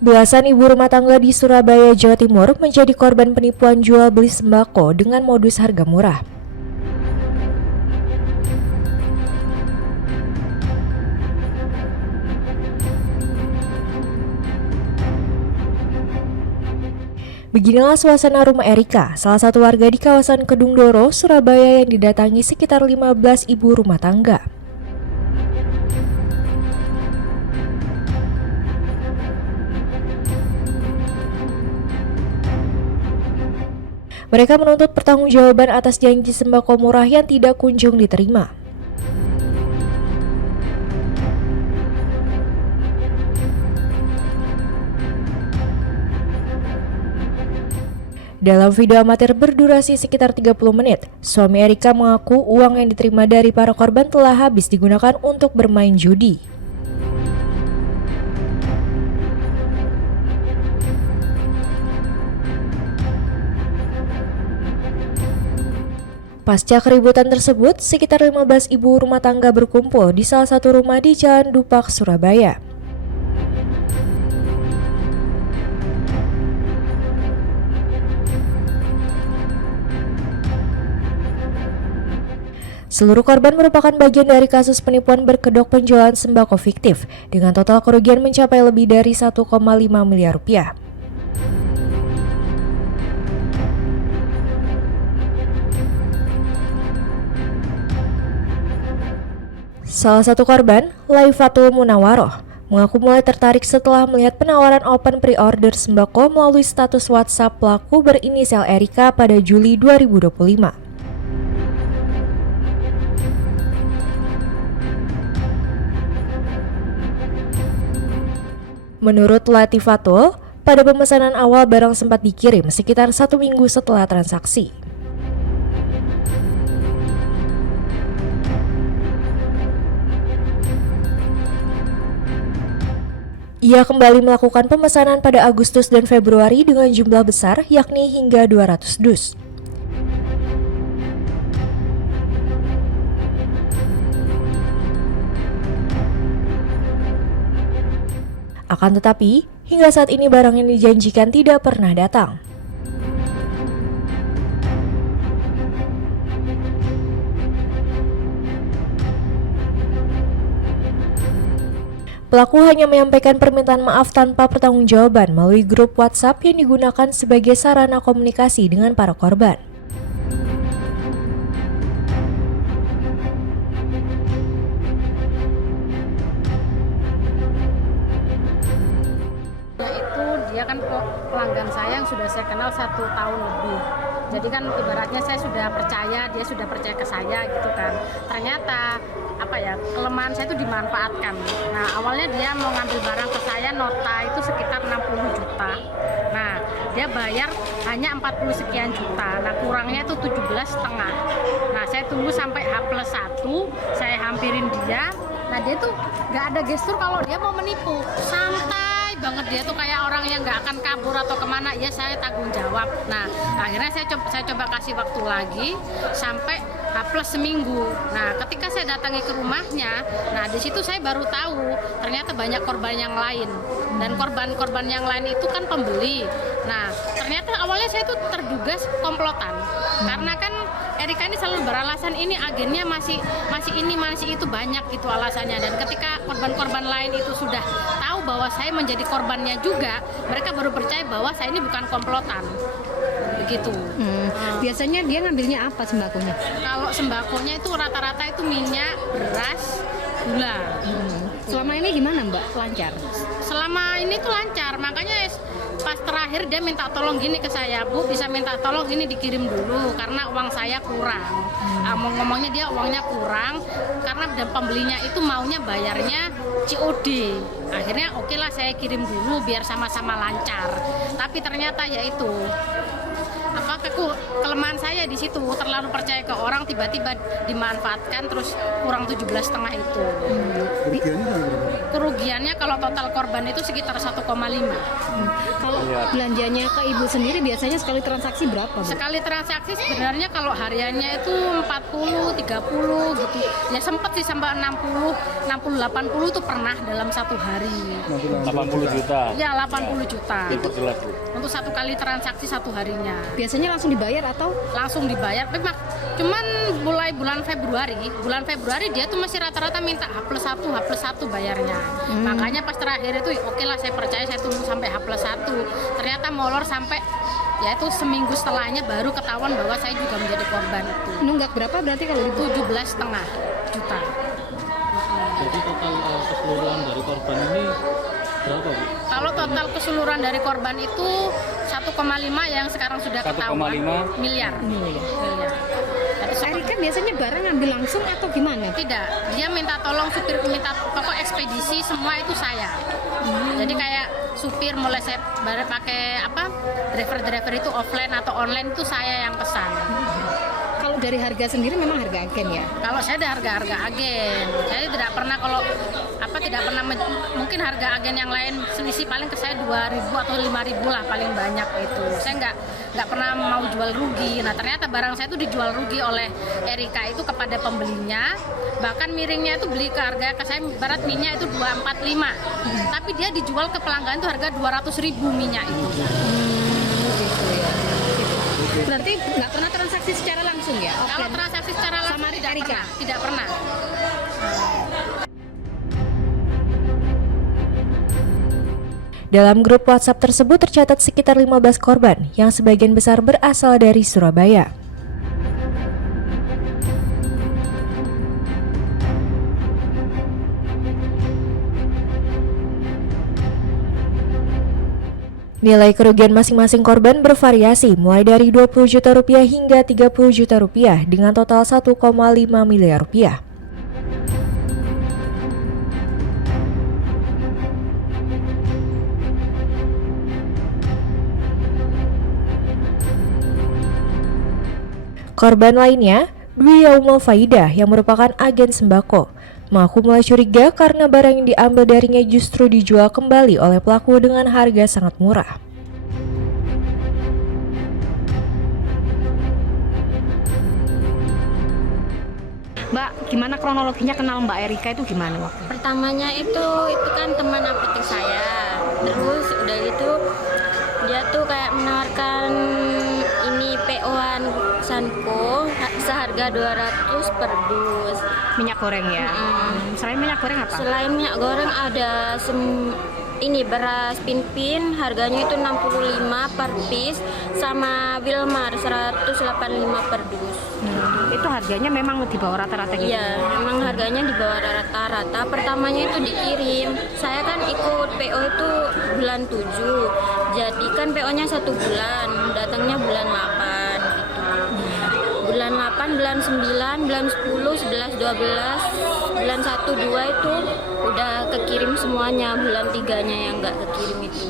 Belasan ibu rumah tangga di Surabaya, Jawa Timur menjadi korban penipuan jual beli sembako dengan modus harga murah. Beginilah suasana rumah Erika, salah satu warga di kawasan Kedung Doro, Surabaya yang didatangi sekitar 15 ibu rumah tangga. Mereka menuntut pertanggungjawaban atas janji sembako murah yang tidak kunjung diterima. Dalam video amatir berdurasi sekitar 30 menit, suami Erika mengaku uang yang diterima dari para korban telah habis digunakan untuk bermain judi. Pasca keributan tersebut, sekitar 15 ibu rumah tangga berkumpul di salah satu rumah di Jalan Dupak, Surabaya. Seluruh korban merupakan bagian dari kasus penipuan berkedok penjualan sembako fiktif dengan total kerugian mencapai lebih dari 1,5 miliar rupiah. Salah satu korban, Laifatul Munawaroh, mengaku mulai tertarik setelah melihat penawaran open pre-order sembako melalui status WhatsApp pelaku berinisial Erika pada Juli 2025. Menurut Latifatul, pada pemesanan awal barang sempat dikirim sekitar 1 minggu setelah transaksi. Ia kembali melakukan pemesanan pada Agustus dan Februari dengan jumlah besar, yakni hingga 200 dus. Akan tetapi, hingga saat ini barang yang dijanjikan tidak pernah datang. Pelaku hanya menyampaikan permintaan maaf tanpa pertanggungjawaban melalui grup WhatsApp yang digunakan sebagai sarana komunikasi dengan para korban. Dia kan pelanggan saya yang sudah saya kenal 1 tahun lebih. Jadi kan ibaratnya saya sudah percaya, dia sudah percaya ke saya gitu kan. Ternyata kelemahan saya itu dimanfaatkan. Nah, awalnya dia mau ngambil barang ke saya, nota itu sekitar 60 juta. Nah, dia bayar hanya 40 sekian juta. Nah, kurangnya itu 17,5. Nah, saya tunggu sampai H+1, saya hampirin dia. Nah, dia tuh nggak ada gestur kalau dia mau menipu. Santai banget, dia tuh kayak orang yang nggak akan kabur atau kemana. Ya, saya tanggung jawab. Nah, akhirnya saya coba kasih waktu lagi sampai H+1 Nah, ketika saya datangi ke rumahnya, nah di situ saya baru tahu ternyata banyak korban yang lain, dan korban-korban yang lain itu kan pembeli. Nah, ternyata awalnya saya itu terduga komplotan, karena kan Erika ini selalu beralasan ini agennya masih itu banyak gitu alasannya. Dan ketika korban-korban lain itu sudah tahu bahwa saya menjadi korbannya juga, mereka baru percaya bahwa saya ini bukan komplotan. Begitu. Biasanya dia ngambilnya apa sembakonya? Kalau sembakonya itu rata-rata itu minyak, beras, gula. Selama ini gimana Mbak? Lancar? Selama ini tuh lancar, makanya pas terakhir dia minta tolong gini ke saya, Bu, bisa minta tolong ini dikirim dulu karena uang saya kurang. Ngomongnya dia uangnya kurang karena dan pembelinya itu maunya bayarnya COD. Akhirnya oke lah, saya kirim dulu biar sama-sama lancar. Tapi ternyata ya itu kelemahan saya di situ, terlalu percaya ke orang, tiba-tiba dimanfaatkan terus kurang 17,5 itu. Kerugiannya kalau total korban itu sekitar 1,5. Kalau belanjanya ke ibu sendiri biasanya sekali transaksi berapa, Bu? Sekali transaksi sebenarnya kalau hariannya itu 40, 30 gitu. Ya sempat sih sampai 60, 80 tuh pernah dalam satu hari. 80 juta. Ya 80 juta. Diperjelas, Bu. Untuk satu kali transaksi satu harinya. Biasanya langsung dibayar atau Langsung dibayar. Cuman mulai bulan Februari dia tuh masih rata-rata minta H+1 bayarnya. Makanya pas terakhir itu oke lah, saya percaya, saya tunggu sampai H+1. Ternyata molor sampai ya itu seminggu setelahnya baru ketahuan bahwa saya juga menjadi korban itu. nunggak berapa berarti kalau itu? 17,5 juta. Jadi total keseluruhan dari korban ini berapa, Bu? Kalau total keseluruhan dari korban itu 1,5 yang sekarang sudah 1,5 ketahuan miliar. Jadi Erika biasanya barang ngambil langsung atau gimana? tidak, dia minta tolong supir, minta pokok ekspedisi semua itu saya. Jadi kayak supir mulai saya pakai driver itu offline atau online itu saya yang pesan. Kalau dari harga sendiri memang harga agen ya? Kalau saya ada harga agen, saya tidak pernah mungkin harga agen yang lain selisih paling ke saya 2.000 atau 5.000 lah paling banyak itu. Saya nggak pernah mau jual rugi. Nah ternyata barang saya itu dijual rugi oleh Erika itu kepada pembelinya. Bahkan miringnya itu beli ke harga ke saya barat minyak itu 245, tapi dia dijual ke pelanggan itu harga 200.000 minyak itu. Berarti nggak pernah transaksi secara langsung ya? Kalau transaksi secara langsung Sama tidak Erika? pernah, tidak pernah. Dalam grup WhatsApp tersebut tercatat sekitar 15 korban yang sebagian besar berasal dari Surabaya. Nilai kerugian masing-masing korban bervariasi mulai dari 20 juta rupiah hingga 30 juta rupiah dengan total 1,5 miliar rupiah. Korban lainnya, Dwi Yaumul Faidah yang merupakan agen sembako, mengaku mulai curiga karena barang yang diambil darinya justru dijual kembali oleh pelaku dengan harga sangat murah. Mbak, gimana kronologinya kenal Mbak Erika itu gimana waktu? Pertamanya itu kan teman apotek saya. Terus udah itu dia tuh kayak menawarkan ini PO-an Sanko seharga 200 per dus. Minyak goreng ya? Selain minyak goreng apa? Selain minyak goreng ada ini beras pinpin harganya itu 65 per piece sama Wilmar 185 per dus. Itu harganya memang di bawah rata-rata gitu? Iya, memang harganya di bawah rata-rata. Pertamanya itu dikirim. Saya kan ikut PO itu bulan 7. Jadi kan PO-nya 1 bulan, datangnya bulan 8 gitu. Bulan 8, bulan 9, bulan 10, 11, 12, bulan 1, 2 itu udah kekirim semuanya. Bulan 3-nya yang nggak kekirim itu.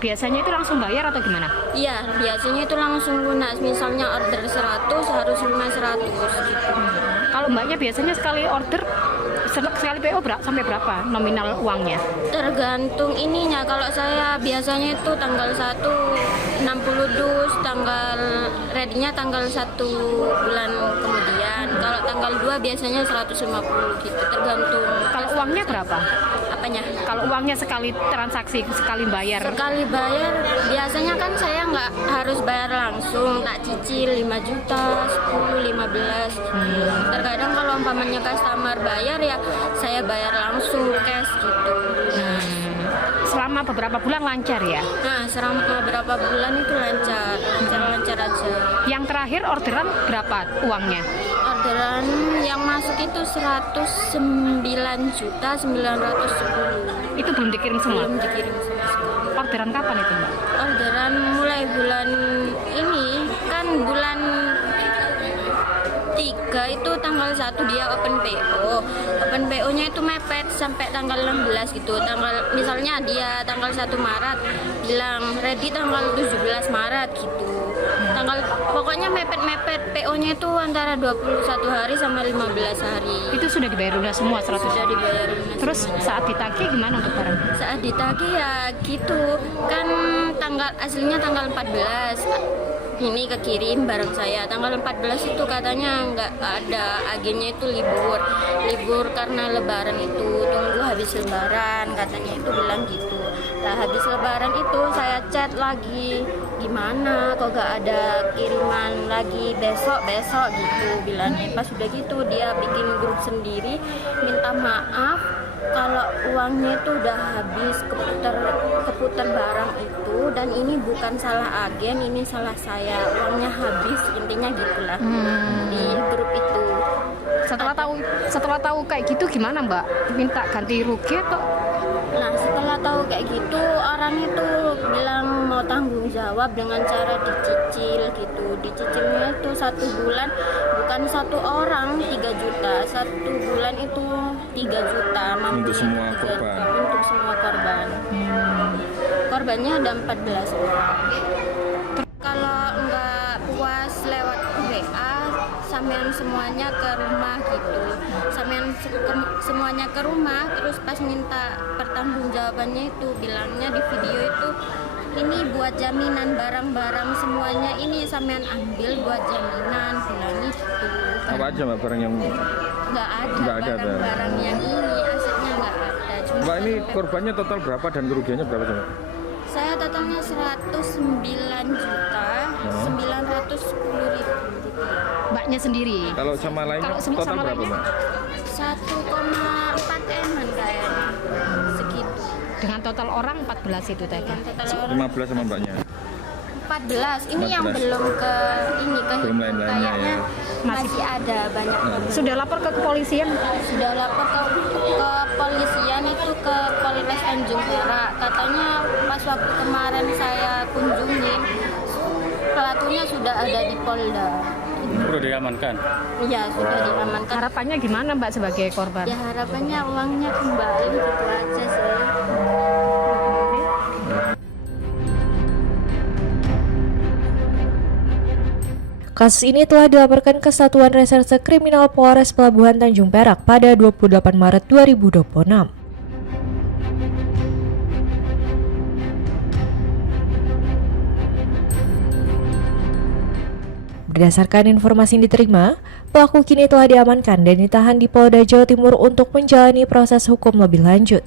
Biasanya itu langsung bayar atau gimana? Iya, biasanya itu langsung lunas. Misalnya order 100 harus lunas 100 gitu. Kalau mbaknya biasanya sekali order, sekali PO sampai berapa nominal uangnya? Tergantung ininya. Kalau saya biasanya itu tanggal 1 60 dus, tanggal ready-nya tanggal 1 bulan kemudian. Kalau tanggal 2 biasanya 150 gitu, tergantung. Kalau uangnya berapa? Apanya? Kalau uangnya sekali transaksi, sekali bayar? Sekali bayar, biasanya kan saya nggak harus bayar langsung, tak cicil 5 juta, 10, 15. Terkadang kalau umpamanya customer bayar ya saya bayar langsung cash gitu. Selama beberapa bulan lancar ya? Nah, selama beberapa bulan itu lancar aja. Yang terakhir orderan berapa uangnya? Orderan yang masuk itu 109 juta 910. Itu belum dikirim semua? Belum dikirim sama sekali. Orderan kapan itu mbak? Orderan mulai bulan ini kan bulan 3 itu tanggal 1 dia open PO. Open PO-nya itu mepet sampai tanggal 16 gitu. Misalnya dia tanggal 1 Maret bilang ready tanggal 17 Maret gitu. Pokoknya mepet-mepet, PO-nya itu antara 21 hari sama 15 hari. Itu sudah dibayar lunas semua 100. Sudah dibayar lunas Terus semuanya. saat ditagih gimana untuk barang? Saat ditagih ya gitu kan, aslinya tanggal 14 ini kekirim barang saya. Tanggal 14 itu katanya nggak ada, agennya itu libur karena lebaran itu, tunggu habis lebaran katanya, itu bilang gitu. Nah habis lebaran itu saya chat lagi, gimana kok gak ada kiriman lagi, besok gitu bilangnya. Pas udah gitu dia bikin grup sendiri minta maaf kalau uangnya itu udah habis keputar barang itu, dan ini bukan salah agen, ini salah saya, uangnya habis, intinya gitulah di grup itu. Setelah tahu kayak gitu gimana Mbak? Minta ganti rugi atau? Nah setelah tahu kayak gitu, orang itu bilang mau tanggung jawab dengan cara dicicil gitu. Dicicilnya itu 1 bulan, bukan 1 orang 3 juta, 1 bulan itu 3 juta. Untuk semua 3 korban. juta, untuk semua korban. Korbannya ada 14 orang. Kalau nggak puas lewat WA, sampean semuanya ke rumah gitu. Sampean semuanya ke rumah, terus pas minta pertanggungjawabannya itu bilangnya di video itu, ini buat jaminan barang-barang semuanya ini sampean ambil buat jaminan, bilang gitu. Apa aja Mbak barang yang Nggak Nggak ada ada, barang-barang yang ini, asetnya nggak ada. Cuma Mbak ini korbannya total berapa dan kerugiannya berapa Mbak? saya totalnya 109 juta 910 ribu rupiah. Mbaknya sendiri. Kalau sama lainnya Kalau total sama berapa lainnya? Mbak? 1,4 M kayaknya segitu. Dengan total orang 14 itu tadi. Dengan total orang 15 sama Mbaknya. 14. Ini yang 14. belum ke Belum lain-lainnya, kayaknya ya. masih ada banyak. Sudah lapor ke kepolisian? Sudah lapor ke kepolisian itu, ke Polres Tanjung Perak. Katanya pas waktu kemarin saya kunjungin, pelakunya sudah ada di Polda. Sudah diamankan. Iya, sudah diamankan. Harapannya gimana Mbak sebagai korban? Ya harapannya uangnya kembali gitu aja sih. Kasus ini telah dilaporkan ke Satuan Reserse Kriminal Polres Pelabuhan Tanjung Perak pada 28 Maret 2026. Berdasarkan informasi yang diterima, pelaku kini telah diamankan dan ditahan di Polda Jawa Timur untuk menjalani proses hukum lebih lanjut.